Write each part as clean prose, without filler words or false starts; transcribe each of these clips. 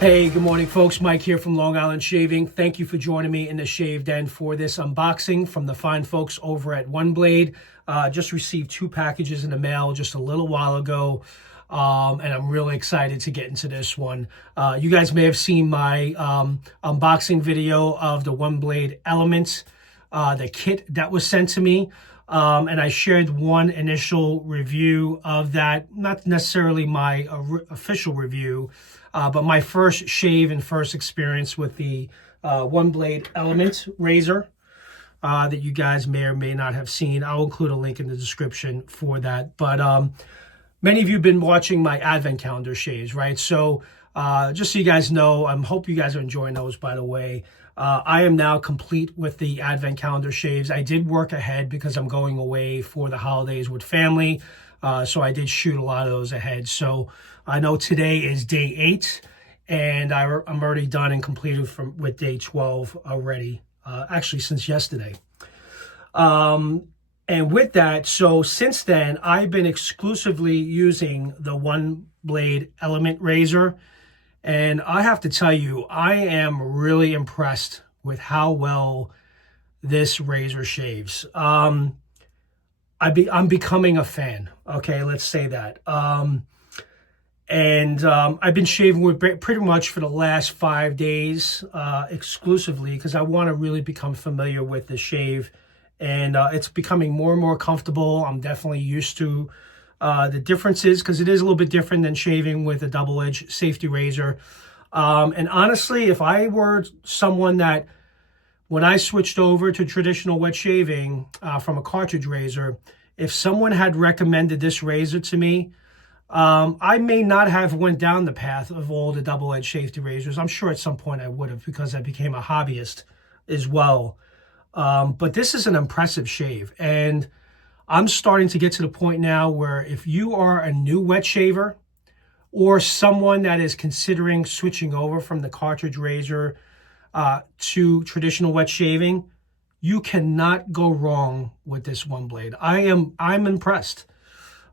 Hey, good morning, folks. Mike here from Long Island Shaving. Thank you for joining me in the Shave Den for this unboxing from the fine folks over at OneBlade. Just received 2 packages in the mail just a little while ago, and I'm really excited to get into this one. You guys may have seen my unboxing video of the OneBlade Element, the kit that was sent to me. And I shared one initial review of that, not necessarily my official review, but my first shave and first experience with the OneBlade Element razor that you guys may or may not have seen. I'll include a link in the description for that. But many of you have been watching my advent calendar shaves, right? So just so you guys know, I hope you guys are enjoying those, by the way. I am now complete with the advent calendar shaves. I did work ahead because I'm going away for the holidays with family. So I did shoot a lot of those ahead. So I know today is day 8, and I'm already done and completed with day 12 already, actually since yesterday. And with that, so since then, I've been exclusively using the OneBlade Element razor. And I have to tell you, I am really impressed with how well this razor shaves. I'm becoming a fan. Okay, let's say that. I've been shaving with pretty much for the last 5 days exclusively because I want to really become familiar with the shave. And it's becoming more and more comfortable. I'm definitely used to the differences because it is a little bit different than shaving with a double-edged safety razor. And honestly, if I were someone that, when I switched over to traditional wet shaving from a cartridge razor, if someone had recommended this razor to me, I may not have went down the path of all the double-edged safety razors. I'm sure at some point I would have because I became a hobbyist as well. But this is an impressive shave, and I'm starting to get to the point now where if you are a new wet shaver or someone that is considering switching over from the cartridge razor to traditional wet shaving, you cannot go wrong with this OneBlade. I'm impressed.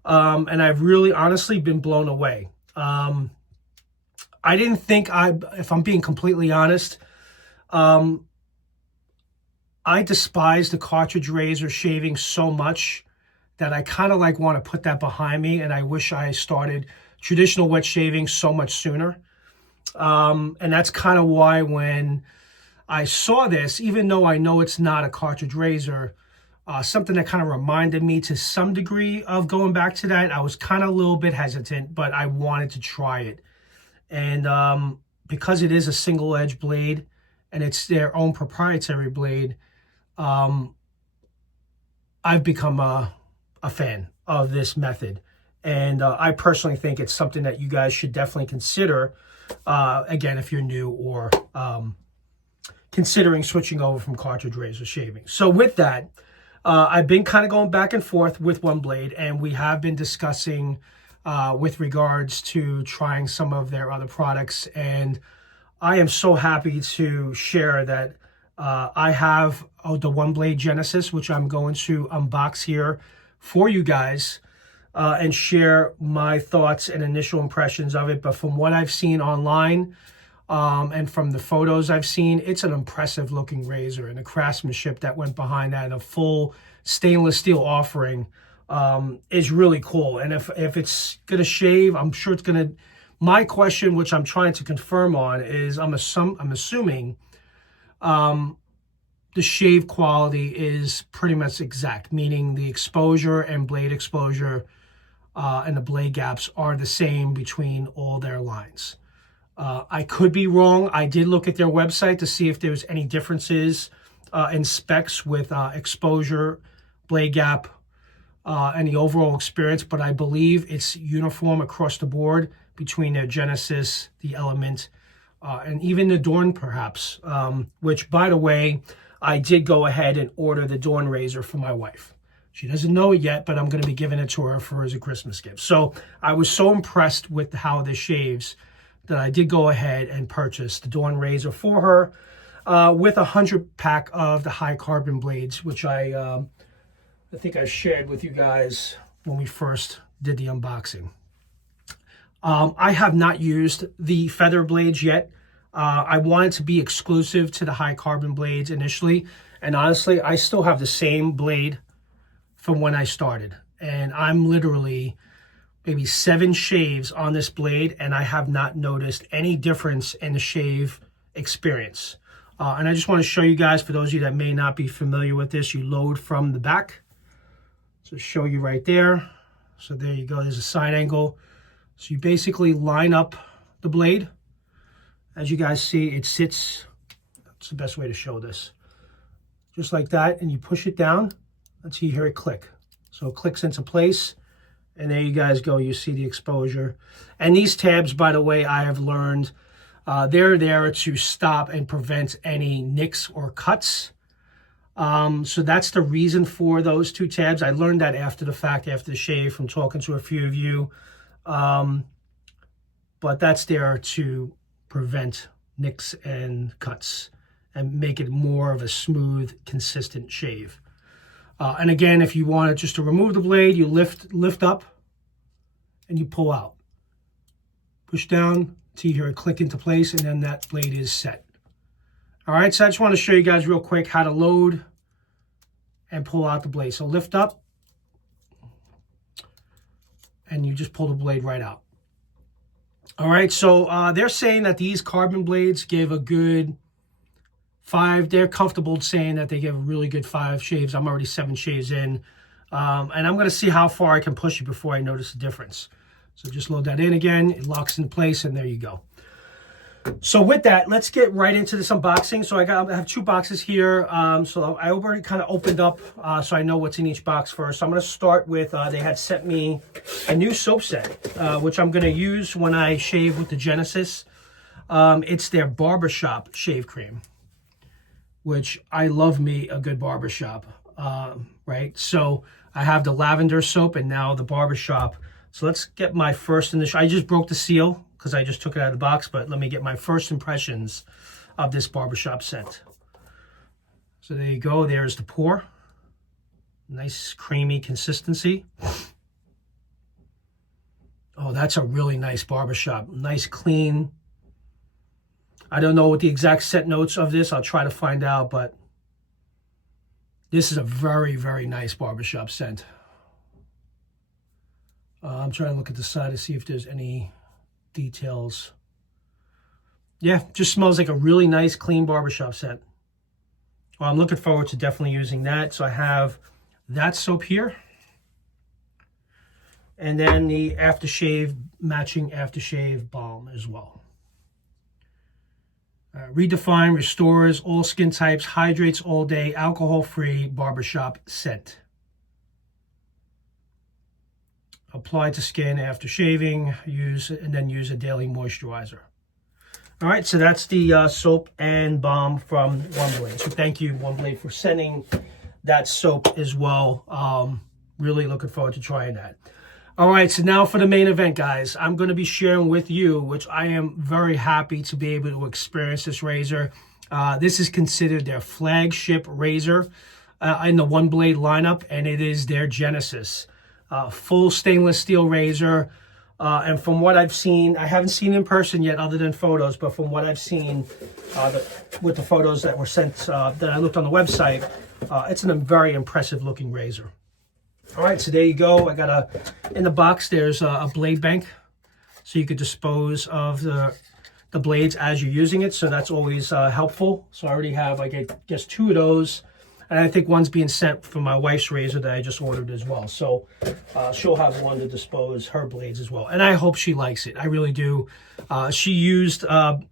And I've really honestly been blown away. I didn't think if I'm being completely honest, I despise the cartridge razor shaving so much that I kind of like want to put that behind me, and I wish I started traditional wet shaving so much sooner. And that's kind of why when I saw this, even though I know it's not a cartridge razor, something that kind of reminded me to some degree of going back to that, I was kind of a little bit hesitant, but I wanted to try it. And because it is a single edge blade and it's their own proprietary blade, I've become a fan of this method. And I personally think it's something that you guys should definitely consider, again, if you're new or considering switching over from cartridge razor shaving. So with that, I've been kind of going back and forth with OneBlade, and we have been discussing with regards to trying some of their other products. And I am so happy to share that I have the OneBlade Genesis, which I'm going to unbox here for you guys and share my thoughts and initial impressions of it. But from what I've seen online and from the photos I've seen, it's an impressive looking razor, and the craftsmanship that went behind that and a full stainless steel offering is really cool. And if it's going to shave, I'm sure it's going to. My question, which I'm trying to confirm on, is I'm assuming the shave quality is pretty much exact, meaning the exposure and blade exposure and the blade gaps are the same between all their lines. I could be wrong. I did look at their website to see if there's any differences in specs with exposure, blade gap, and the overall experience, but I believe it's uniform across the board between their Genesis, the Element, and even the Dawn, perhaps, which, by the way, I did go ahead and order the Dawn razor for my wife. She doesn't know it yet, but I'm going to be giving it to her as a Christmas gift. So I was so impressed with how this shaves that I did go ahead and purchase the Dawn razor for her with 100 pack of the high carbon blades, which I think I shared with you guys when we first did the unboxing. I have not used the feather blades yet. I wanted to be exclusive to the high carbon blades initially. And honestly, I still have the same blade from when I started. And I'm literally maybe 7 shaves on this blade, and I have not noticed any difference in the shave experience. And I just want to show you guys, for those of you that may not be familiar with this, you load from the back. So show you right there. So there you go, there's a side angle. So you basically line up the blade. As you guys see, it sits, that's the best way to show this. Just like that, and you push it down until you hear it click. So it clicks into place, and there you guys go, you see the exposure. And these tabs, by the way, I have learned, they're there to stop and prevent any nicks or cuts. So that's the reason for those 2 tabs. I learned that after the fact, after the shave, from talking to a few of you. But that's there to prevent nicks and cuts and make it more of a smooth, consistent shave. And again, if you wanted just to remove the blade, you lift up and you pull out. Push down till you hear it click into place, and then that blade is set. All right, so I just want to show you guys real quick how to load and pull out the blade. So lift up, and you just pull the blade right out. All right, so they're saying that these carbon blades give a good 5. They're comfortable saying that they give a really good 5 shaves. I'm already 7 shaves in. And I'm going to see how far I can push it before I notice the difference. So just load that in again. It locks in place, and there you go. So with that, let's get right into this unboxing. So I have 2 boxes here. So I already kind of opened up so I know what's in each box first. So I'm going to start with, they had sent me a new soap set, which I'm going to use when I shave with the Genesis. It's their barbershop shave cream, which I love me a good barbershop, right? So I have the lavender soap and now the barbershop. So let's get my first initial. I just broke the seal because I just took it out of the box, but let me get my first impressions of this barbershop scent. So there you go. There's the pour. Nice creamy consistency. Oh, that's a really nice barbershop. Nice, clean. I don't know what the exact scent notes of this. I'll try to find out, but this is a very, very nice barbershop scent. I'm trying to look at the side to see if there's any details. Yeah, just smells like a really nice, clean barbershop scent. Well, I'm looking forward to definitely using that. So I have that soap here. And then the aftershave, matching aftershave balm as well. Redefine, restores all skin types, hydrates all day, alcohol-free barbershop scent. Apply to skin after shaving, use a daily moisturizer. All right, so that's the soap and balm from OneBlade. So thank you, OneBlade, for sending that soap as well. Really looking forward to trying that. All right, so now for the main event, guys. I'm going to be sharing with you, which I am very happy to be able to experience this razor. This is considered their flagship razor in the OneBlade lineup, and it is their Genesis. Full stainless steel razor. And from what I've seen, I haven't seen in person yet other than photos, but from what I've seen with the photos that were sent, that I looked on the website, it's a very impressive looking razor. All right, so there you go. I got in the box, there's a blade bank, so you could dispose of the blades as you're using it. So that's always helpful. So I already have, I guess, 2 of those. And I think one's being sent from my wife's razor that I just ordered as well. So she'll have one to dispose her blades as well. And I hope she likes it. I really do. She used the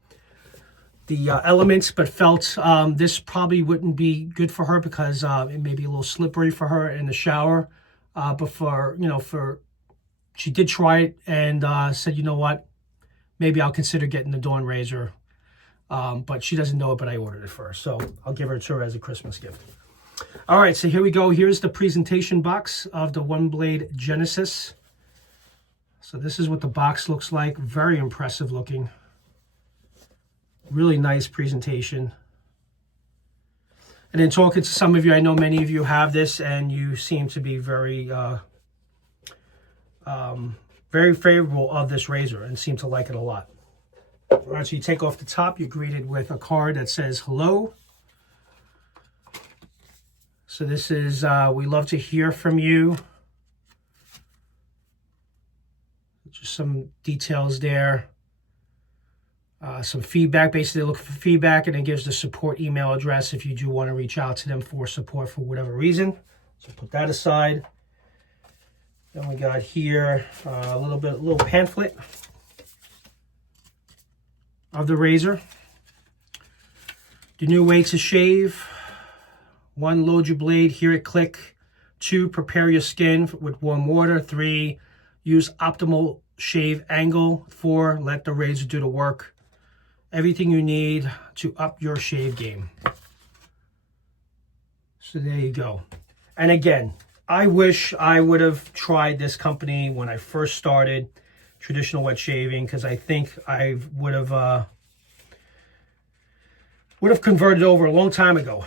elements, but felt this probably wouldn't be good for her because it may be a little slippery for her in the shower. But she did try it and said, you know what, maybe I'll consider getting the Dawn razor. But she doesn't know it, but I ordered it first. So I'll give it to her as a Christmas gift. All right, so here we go. Here's the presentation box of the OneBlade Genesis. So this is what the box looks like. Very impressive looking. Really nice presentation. And then talking to some of you, I know many of you have this and you seem to be very very favorable of this razor and seem to like it a lot. All right, so you take off the top, you're greeted with a card that says hello. So this is, we love to hear from you. Just some details there. Some feedback, basically they're looking for feedback, and it gives the support email address if you do want to reach out to them for support for whatever reason. So put that aside. Then we got here a little pamphlet of the razor. The new way to shave. 1, load your blade, hear it click. 2, prepare your skin with warm water. 3, use optimal shave angle. 4, let the razor do the work. Everything you need to up your shave game. So there you go. And again, I wish I would have tried this company when I first started traditional wet shaving, because I think I would have converted over a long time ago.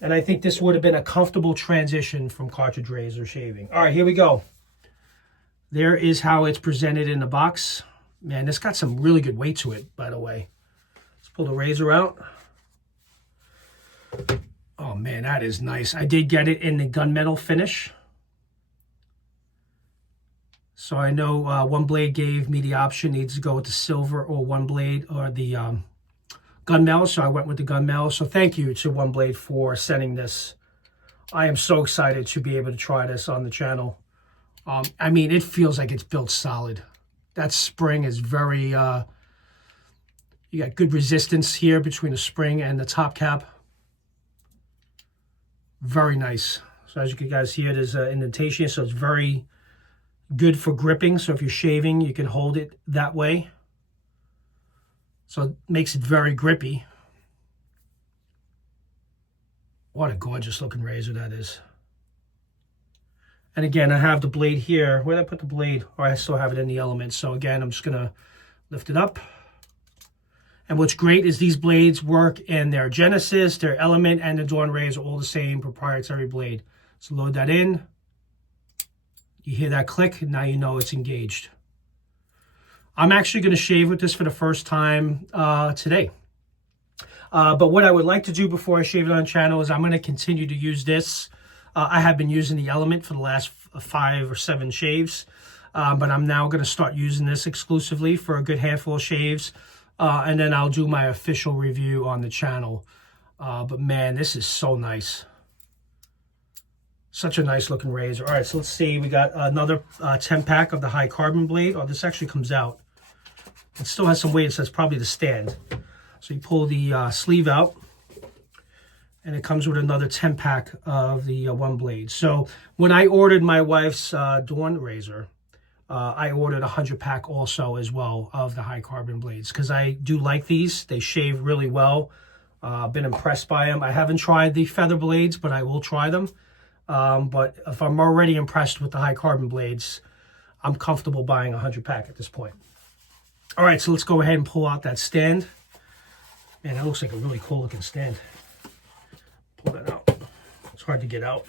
And I think this would have been a comfortable transition from cartridge razor shaving. All right, here we go. There is how it's presented in the box. Man, this got some really good weight to it, by the way. Let's pull the razor out. Oh man, that is nice. I did get it in the gunmetal finish. So I know OneBlade gave me the option, needs to go with the silver or OneBlade or the gunmetal, so I went with the gunmetal. So thank you to OneBlade for sending this. I am so excited to be able to try this on the channel. I mean, it feels like it's built solid. That spring is very, you got good resistance here between the spring and the top cap. Very nice. So as you can guys hear, there's an indentation, so it's very good for gripping. So if you're shaving, you can hold it that way. So it makes it very grippy. What a gorgeous looking razor that is. And again, I have the blade here. Where did I put the blade? Or I still have it in the element. So again, I'm just gonna lift it up. And what's great is these blades work in their Genesis, their Element, and the Dawn Rays are all the same proprietary blade. So load that in. You hear that click, and now you know it's engaged. I'm actually going to shave with this for the first time today. But what I would like to do before I shave it on the channel is I'm going to continue to use this. I have been using the Element for the last 5 or 7 shaves. But I'm now going to start using this exclusively for a good handful of shaves. And then I'll do my official review on the channel. But man, this is so nice. Such a nice looking razor. All right, so let's see. We got another 10-pack of the high carbon blade. Oh, this actually comes out. It still has some weight, so it's probably the stand. So you pull the sleeve out, and it comes with another 10-pack of the OneBlade. So when I ordered my wife's Dawn razor, I ordered a 100-pack also as well of the high carbon blades, because I do like these. They shave really well. I've been impressed by them. I haven't tried the feather blades, but I will try them. But if I'm already impressed with the high carbon blades, I'm comfortable buying a 100-pack at this point. All right, so let's go ahead and pull out that stand. Man, that looks like a really cool looking stand. Pull that out. It's hard to get out.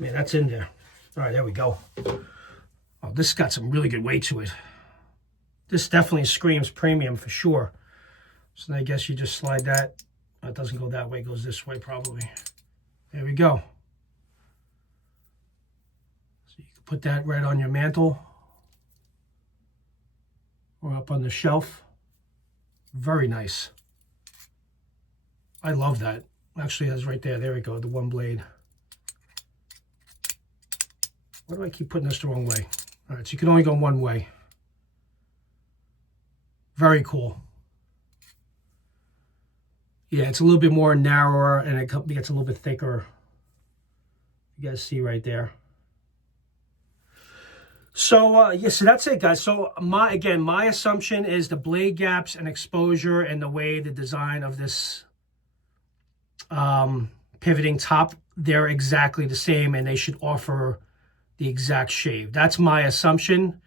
Man, that's in there. All right, there we go. Oh, this got some really good weight to it. This definitely screams premium for sure. So I guess you just slide that. It doesn't go that way, it goes this way probably. There we go. So you can put that right on your mantle or up on the shelf. Very nice. I love that. Actually, that's right there. There we go, the OneBlade. Why do I keep putting this the wrong way? All right, so you can only go one way. Very cool. Yeah, it's a little bit more narrower, and it gets a little bit thicker. You guys see right there. So, yeah, so that's it, guys. So, my assumption is the blade gaps and exposure and the way the design of this pivoting top, they're exactly the same, and they should offer the exact shave. That's my assumption.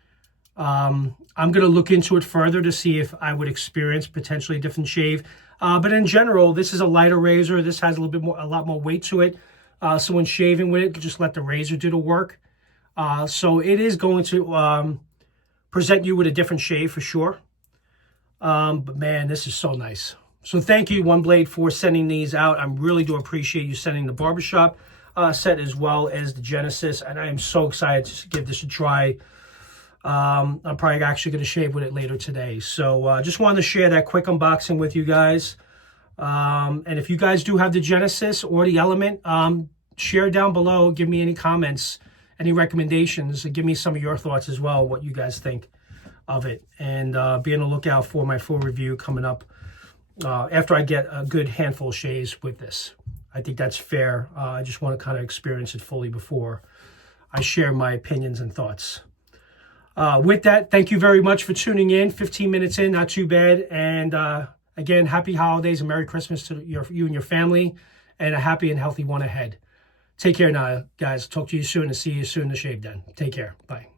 I'm going to look into it further to see if I would experience potentially a different shave. But in general, this is a lighter razor. This has a lot more weight to it. So when shaving with it, just let the razor do the work. So it is going to present you with a different shave for sure. But man, this is so nice. So thank you, OneBlade, for sending these out. I really do appreciate you sending the barbershop set as well as the Genesis, and I am so excited to give this a try. I'm probably actually going to shave with it later today. So just wanted to share that quick unboxing with you guys. And if you guys do have the Genesis or the Element, share down below. Give me any comments, any recommendations, and give me some of your thoughts as well, what you guys think of it. And be on the lookout for my full review coming up after I get a good handful of shaves with this. I think that's fair. I just want to kind of experience it fully before I share my opinions and thoughts. With that, thank you very much for tuning in. 15 minutes in, not too bad. And again, happy holidays and Merry Christmas to you and your family, and a happy and healthy one ahead. Take care now, guys. Talk to you soon and see you soon in the Shave Den. Take care. Bye.